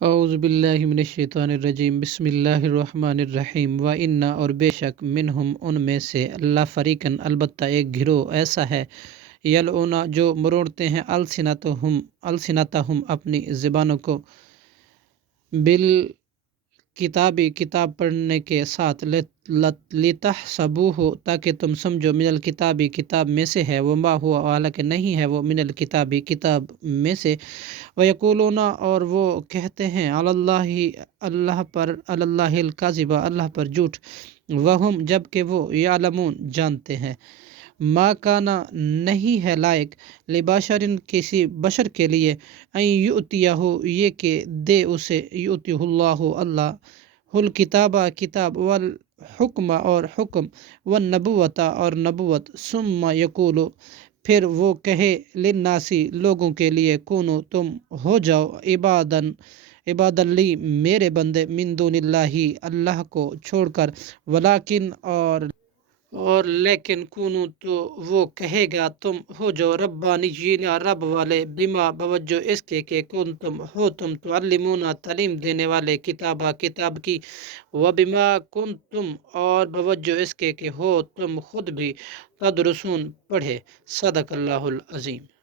اعوذ باللہ من الشیطان الرجیم، بسم اللہ الرحمن الرحیم۔ وَإِنَّ اور بے شک منہم ان میں سے، اللہ فریقاً البتہ ایک گروہ ایسا ہے، یلعون جو مروڑتے ہیں، السنتہم اپنی زبانوں کو، بالکتابی کتاب پڑھنے کے ساتھ، لتحسبوہ تاکہ تم سمجھو، من الکتابی کتاب میں سے ہے، وما ہوا حالانکہ نہیں ہے وہ من الکتابی کتاب میں سے، وَيَقُولُونَ اور وہ کہتے ہیں، علی اللہ پر، علی اللہ الکذب اللہ پر جھوٹ، وہم جبکہ وہ یعلمون جانتے ہیں، ما کانا نہیں ہے لائق، لبشرن کسی بشر کے لیے، ان یؤتیہ یہ کہ دے اسے، یؤتیہ اللہ اللہ، الکتابہ کتاب، والحکم اور حکم، والنبوۃ اور نبوت، ثم یقول پھر وہ کہے، للناسی لوگوں کے لیے، کونو تم ہو جاؤ، عباد لی میرے بندے، من دون اللہ اللہ کو چھوڑ کر، ولیکن اور لیکن، کونو تو وہ کہے گا تم ہو جاؤ، ربانیین رب والے، بما بوجہ اس کے کہ کون تم تعلمون تعلیم دینے والے، کتاب کی، وبما کنتم اور بوجہ اس کے کہ ہو تم خود بھی، تدرسون پڑھے۔ صدق اللہ العظیم۔